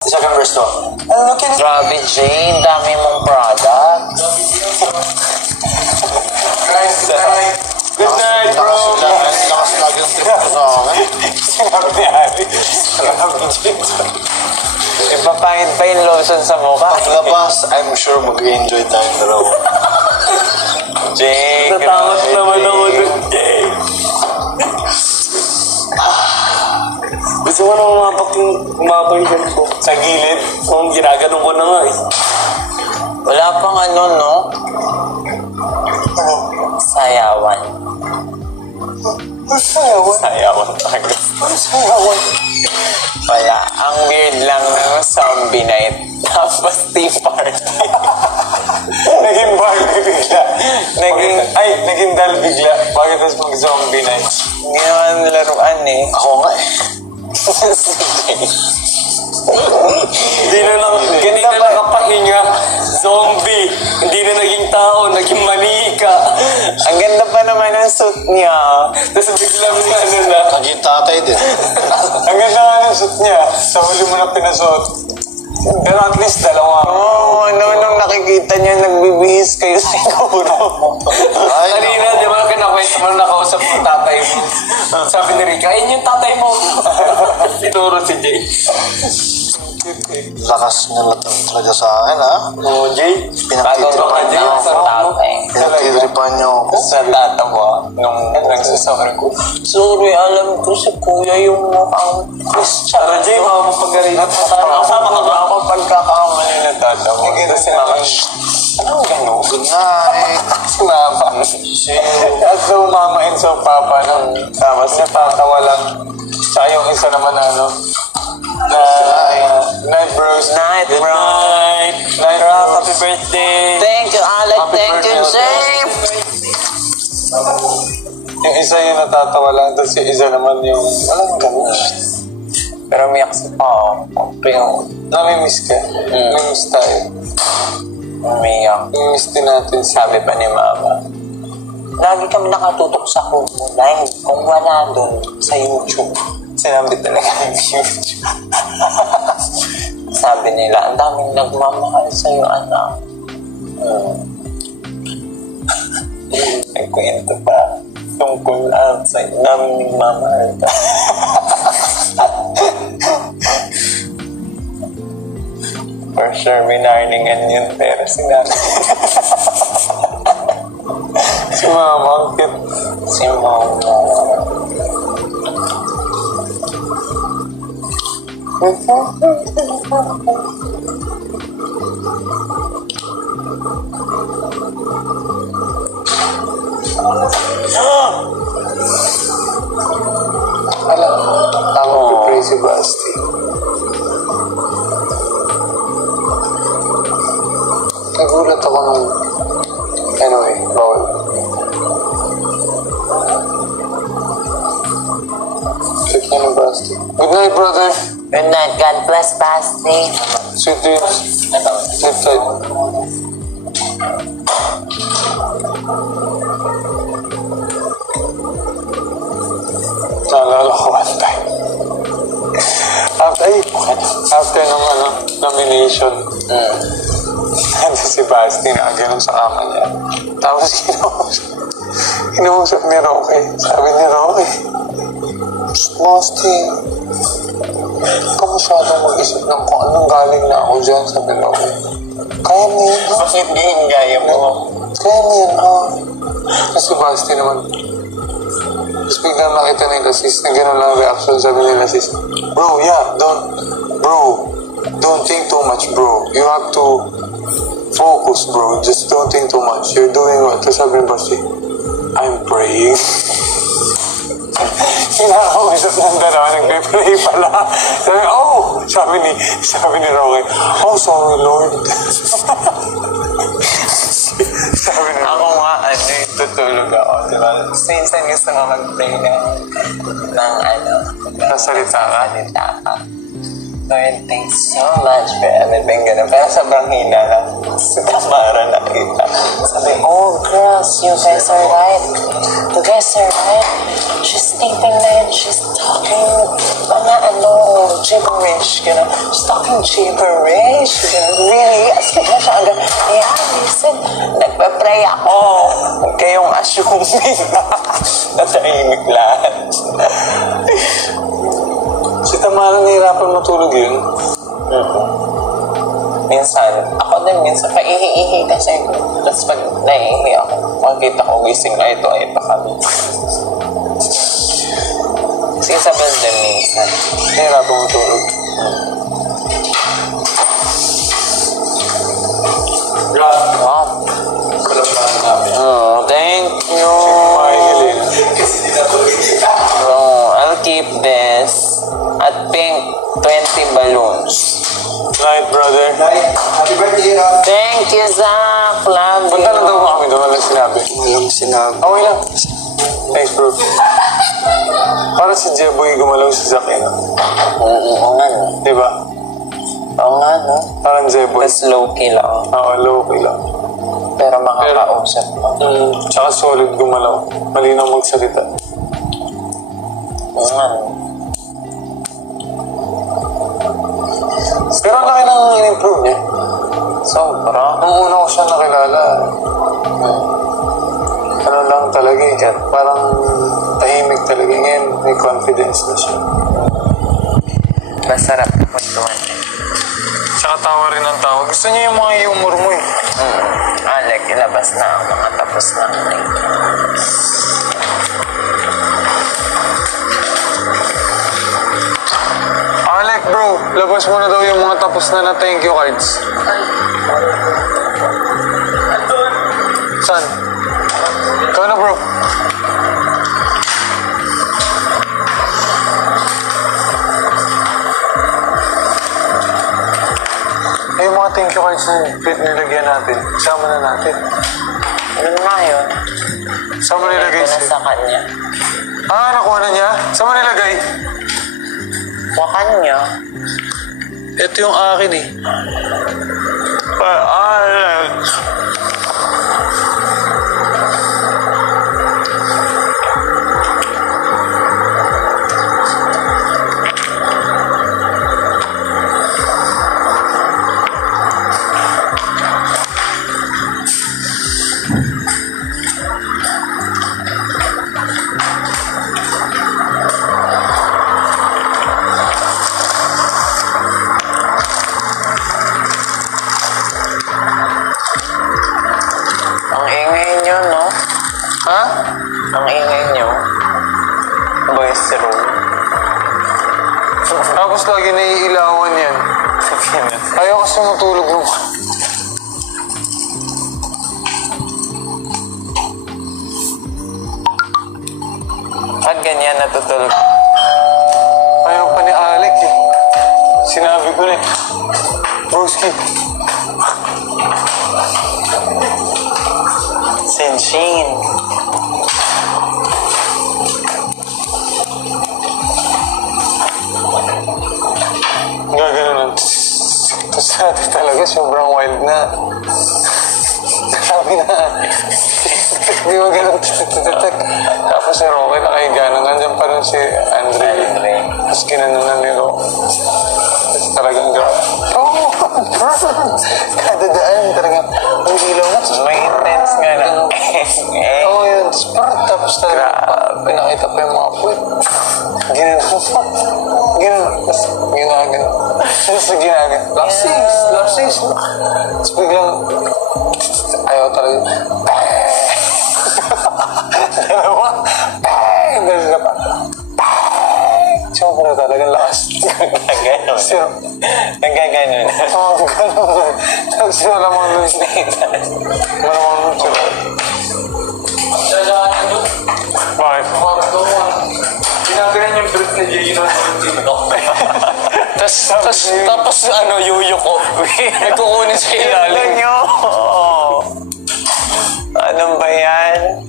Second verse to. Grabe, Jane. Dami mong product. Good night, bro. Lakas lagi ang trip ko sa akin. Sinabi ni Ali. Grabe, Jane. Ipapangit pa yung lotion sa mukha. Paglabas, I'm sure mag-enjoy tayong dalawa. Jane, Natakot naman ako dun, Jane. Gusto mo na umapang dyan ko sa gilid. Kung ginaganon ko na nga eh. Wala pang ano, no? Sayawan. Sayawan? Sayawan talaga. Sayawan? Wala. Ang weird lang ng zombie night. Tapos tea party. Naging Barbie bigla. Naging dal bigla. Bakit tapos mag-zombie night? Hindi naman laruan eh. Ako nga eh. Hindi na lang, ganito na nakapahinga. Zombie. Hindi na naging tao, naging manika. Ang ganda pa naman ng suit niya. Tapos biglang ano na. Naging tatay din. Ang ganda nga ng suit niya. Sa huli mo na pinasuot. Pero at least dalawa. Oo, nung nakikita niya, nagbibihis kayo siguro. Kanina, di ba kinakwento mo na nakausap mo tatay mo? Sabi ni Rica, ayun yung tatay mo. Tinuro si Jay. Lakas niya lang talaga sa akin, ha? Oo, Jay. Pinagtitripan niyo ako. tatay. Pinagtitripan niyo ako. Sa tatawa nung nagsasabi ko, sorry, alam ko si Kuya yung mukhang Christian. Pero Jay, makapagpagaling at Ako pagkakamali na tatawa. Tapos si Mama, anong gano'n? Good night. si Mama. At so, Mama and so Papa nang tapos natatawa lang. Tsaka yung isa naman ano, Night bros. Night, bro. Night. Night bros. Happy birthday. Thank you, Alec. Happy Thank you, birthday. James. Yung isa yung natatawa lang, tapos yung isa naman yung walang ganun. Pero umiyak si Pao. Namimiss ka. Namimiss tayo. Umiyak. Namimiss din natin. Sabi pa ni Mama, lagi kami nakatutok sa Kumu Live. Kung wala doon sa YouTube. Sinabi talaga yung YouTube. Sabi nila, ang daming nagmamahal sa'yo, anak. Nagkwento pa tungkol sa daming nagmamahal ka. For sure, binarningan yun, pero sinabi. Si Mama, ang cute. Si Mama. Alam, tama ko pray si Basti. Nagulat ako nung anyway, bawal. Check niya ng Basti. Good night, brother. Good night. God bless, Basti. Sweet dreams. Sleep tight. Naalala ko one time. After ng nomination, nandun si Basti na ganun sa kama niya. Tapos kinausap ni Roque. Sabi ni Roque, Basti, hindi ka masyadong mag-isip ng kung anong galing na ako dyan sa Roque. Kaya mo yun, ha? Bakit din gaya mo? Kaya mo yun, ha? Kasi Basti naman, tapos biglang nakita na yung sis, na gano'n lang reaction, sabi nila sis, bro, don't think too much, bro. You have to focus, bro. Just don't think too much. You're doing what? Tapos sabi ni Basti, I'm praying. Kinakausap ng dalawa, nagpe-pray pala. Sabi ni Roque, oh, sorry, Lord. Sabi ni Ako nga, tutulog ako, di ba? Minsan gusto ko mag-play ng Nasalita ka? Salita ka. Lord, thanks so much for everything. Ganun. Pero sobrang hina lang. Si Tamara nakita. Sabi, oh, girls, you guys are right. You guys are right. She's thinking that she's talking mga gibberish. Ganun. She's talking gibberish. Ganun. Really? Asking na siya agad. Yeah, listen. Nagpa-pray ako. Huwag kayong assuming. Natahimik lahat. Si Tamara nahihirapan matulog yun. Minsan, ako din minsan, paihi-ihi kasi ko. Tapos pag naihi ako, makikita ko gising na ito ay pa kami. Si Isabel din minsan. Nahihirapan matulog. Wow. Oh, thank you. Oh, I'll keep this. At pink, 20 balloons. Night, brother. Happy birthday, Rob. Thank you, Zach. Love you. Punta na daw ba kami doon? Walang sinabi. Walang sinabi. Okay lang. Thanks, bro. Para si Jeboy gumalaw si Zack, eh, no? Oo nga, no? Di ba? Oo nga, no? Parang Jeboy. Mas low-key lang. Oo, low-key lang. Pero makakausap pa. Tsaka solid gumalaw. Malinaw magsalita. Oo nga, no? Pero ang laki nang in-improve niya. Sobra. Nung una ko siya nakilala, ano lang talaga eh. Parang tahimik talaga. Ngayon, may confidence na siya. Masarap na kwentuhan. Tsaka tawa rin ang tawa. Gusto niya yung mga humor mo eh. Alec, ilabas na ang mga tapos na. Alec, bro, labas mo na daw yung mga tapos na thank you cards. Saan? Ikaw na, bro. Eh, yung mga thank you cards na nilagyan natin, sama na natin. Ano na yun? Saan mo nilagay Ito na siya? sa kanya. Ah, nakuha na niya? Saan mo nilagay? Sa kanya. Ito yung akin eh. Ang ingay nyo, no? Ha? Ang ingay nyo. Boys room. Tapos lagi naiilawan yan. Ayaw kasi matulog nung... Pag ganyan natutulog. Ayaw pa ni Alec eh. Sinabi ko na eh. Broski. Senshin. Gagano lang. Tapos natin talaga sobrang wild na. Sabi na, di ba ganun? Tapos si Roque nakahiga na. Nandiyan pa rin si Andre. Tapos ginanunan ni Roque. Tapos talagang grabe. Oh! Kada daan talagang ang ilaw na. May intense nga na. Oo, yun. Tapos talaga pinakita pa yung mga puwet. Ginanon pa. Ginanon. Tapos ginagano. Tapos ginagano. Lapsis! Lapsis! Tapos biglang ayaw talaga. Dalawa. Dalawa pa. Sobra talagang lakas. Nagaganon. Sino? Nagaganon. Oo, gano'n. Tapos sino lamang nun. Malamang nun sila. Bakit? Ginagalan yung breath na Gino sa TikTok. Tapos ano, yuyo ko. May kukunin sa ilalim. Nyo! Anong ba yan?